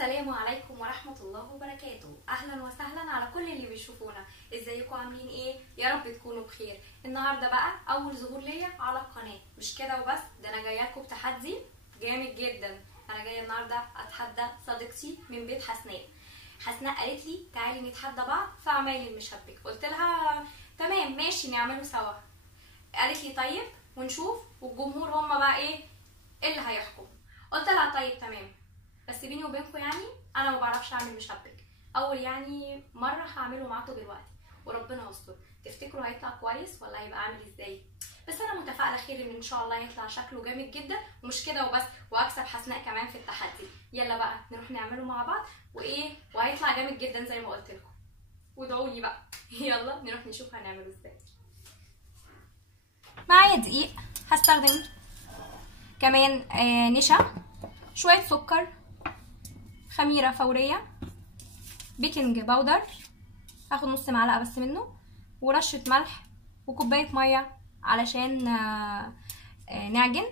السلام عليكم ورحمة الله وبركاته. اهلا وسهلا على كل اللي بيشوفونا. ازيكم عاملين ايه؟ يا رب تكونوا بخير. النهارده بقى اول ظهور ليا على القناة، مش كده وبس، ده انا جايه لكم بتحدي جامد جدا. انا جايه النهارده اتحدى صديقتي من بيت حسناء. حسناء قالت لي تعالي نتحدى بعض في اعمال المشبك. قلت لها تمام ماشي نعمله سوا. قالت لي طيب ونشوف، والجمهور هم بقى ايه اللي هيحكم. قلت لها طيب تمام، بس بيني وبينكم يعني انا ما بعرفش اعمل مشبك. اول يعني مره هعمله معاكم دلوقتي وربنا يستر. تفتكروا هيطلع كويس ولا هيبقى عامل ازاي؟ بس انا متفائله خير ان شاء الله يطلع شكله جامد جدا، ومش كده وبس، واكسب حسناء كمان في التحدي. يلا بقى نروح نعمله مع بعض وهيطلع جامد جدا زي ما قلت لكم، وادعوا لي بقى. يلا نروح نشوف هنعمله ازاي. معايا دقيق، هستخدم كمان نشا، شويه سكر، خميره فوريه، بيكنج باودر هاخد نص معلقه بس منه، ورشه ملح، وكوبايه ميه علشان نعجن.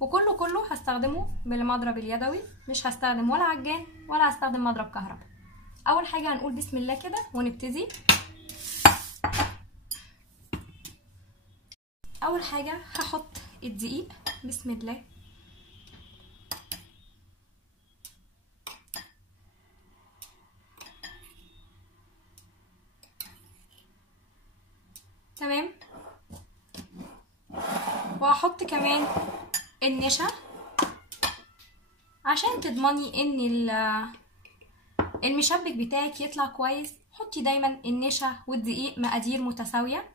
وكله هستخدمه بالمضرب اليدوي، مش هستخدم ولا عجان ولا هستخدم مضرب كهرباء. اول حاجه هنقول بسم الله كده ونبتدي. اول حاجه هحط الدقيق بسم الله، تمام، وهحط كمان النشا عشان تضمني ان المشبك بتاعك يطلع كويس. حطي دايما النشا والدقيق مقادير متساويه،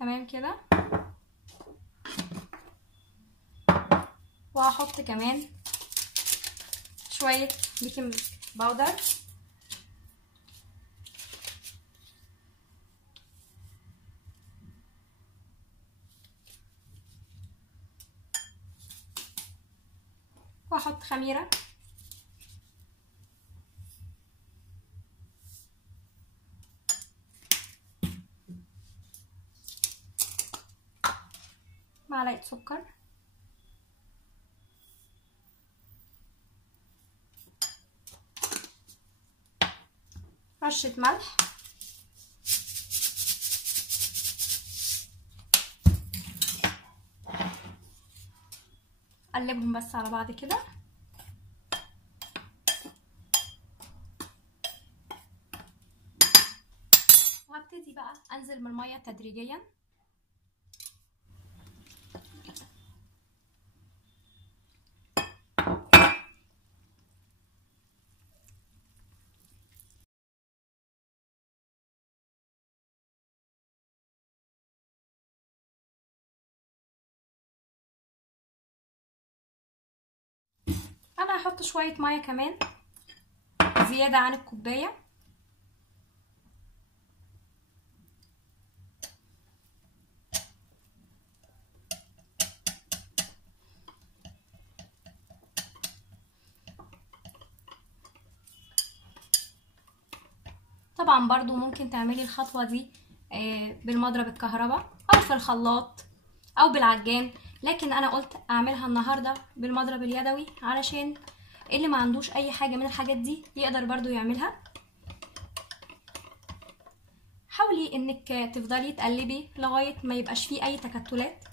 تمام كده. وهحط كمان شويه بيكنج باودر، واحط خميره، معلقه سكر، رشه ملح، قلبهم بس على بعض كده. وهبتدي بقى انزل من الميه تدريجيا. انا هحط شويه ميه كمان زياده عن الكوبايه، طبعا برضو ممكن تعملي الخطوه دي بالمضرب الكهرباء او في الخلاط او بالعجان، لكن انا قلت اعملها النهارده بالمضرب اليدوي علشان اللي ما عندوش اي حاجه من الحاجات دي يقدر برضو يعملها. حاولي انك تفضلي تقلبي لغايه ما يبقاش فيه اي تكتلات.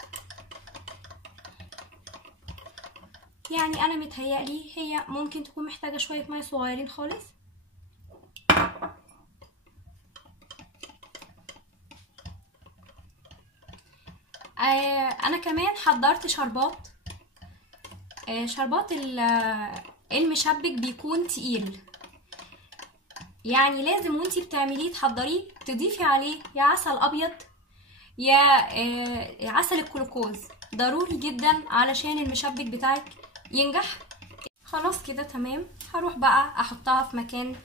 يعني انا متهيألي هي ممكن تكون محتاجه شويه ميه صغيرين خالص. انا كمان حضرت شربات. شربات المشبك بيكون تقيل، يعني لازم وانتي بتعمليه تحضريه تضيفي عليه يا عسل ابيض يا عسل الكلوكوز، ضروري جدا علشان المشبك بتاعك ينجح. خلاص كده تمام. هروح بقى احطها في مكان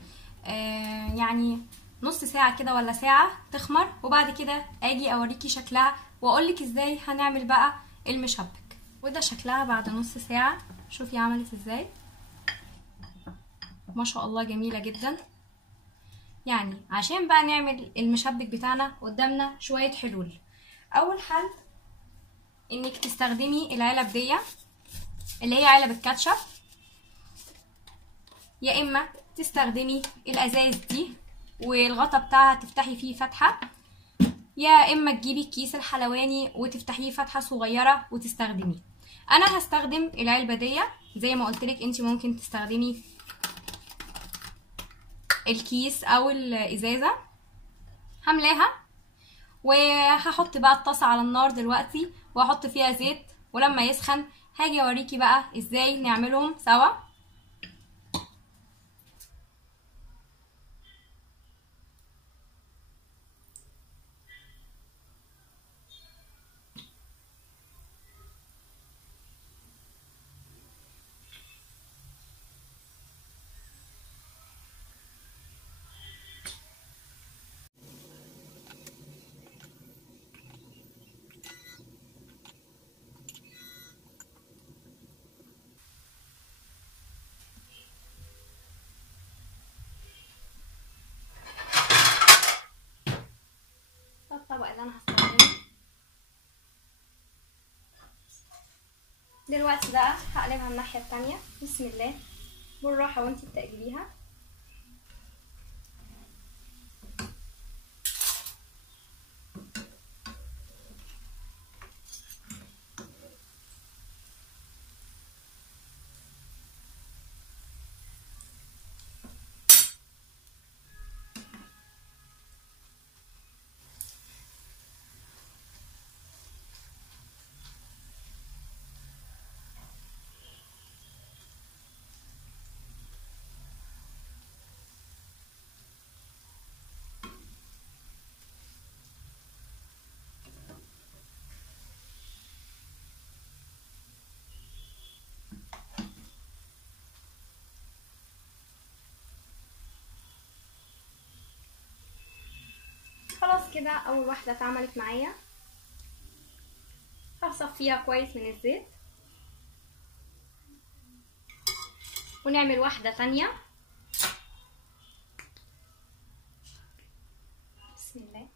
يعني نص ساعة كده ولا ساعة تخمر، وبعد كده اجي اوريكي شكلها واقولك ازاي هنعمل بقى المشبك. وده شكلها بعد نص ساعة، شوفي عملت ازاي، ما شاء الله جميلة جدا. يعني عشان بقى نعمل المشبك بتاعنا قدامنا شوية حلول. اول حل انك تستخدمي العلب دي اللي هي علب الكاتشب، يا اما تستخدمي الازاز دي والغطا بتاعها تفتحي فيه فتحه، يا اما تجيبي الكيس الحلواني وتفتحيه فتحه صغيره وتستخدميه. انا هستخدم العلبه دي زي ما قلت لك، انت ممكن تستخدمي الكيس او الازازه. هملاها وهحط بقى الطاسه على النار دلوقتي واحط فيها زيت، ولما يسخن هاجي اوريكي بقى ازاي نعملهم سوا. الطبق اللي انا هستخدمه دلوقتي بقى هقلبها الناحيه التانية. بسم الله، بالراحه وانتي بتقلبيها. خلاص كده اول واحده اتعملت معايا. هصفيها كويس من الزيت ونعمل واحده تانية. بسم الله.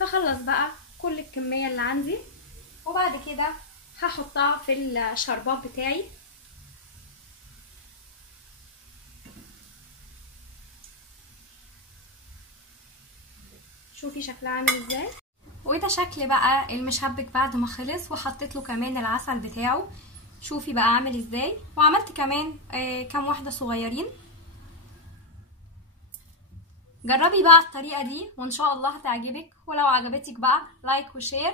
هخلص بقى كل الكمية اللي عندي وبعد كده هحطها في الشربات بتاعي. شوفي شكلها عامل ازاي. وده شكل بقى المشبك بعد ما خلص، وحطيت له كمان العسل بتاعه. شوفي بقى عامل ازاي. وعملت كمان كام واحدة صغيرين. جربي بقى الطريقة دي وان شاء الله هتعجبك، ولو عجبتك بقى لايك وشير،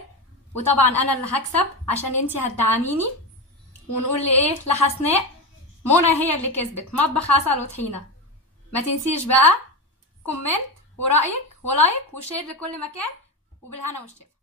وطبعا انا اللي هكسب عشان انتي هتدعميني. ونقول لايه لحسناء منى هي اللي كسبت مطبخ عسل وطحينة. ما تنسيش بقى كومنت ورأيك ولايك وشير لكل مكان، وبالهنا والشفا.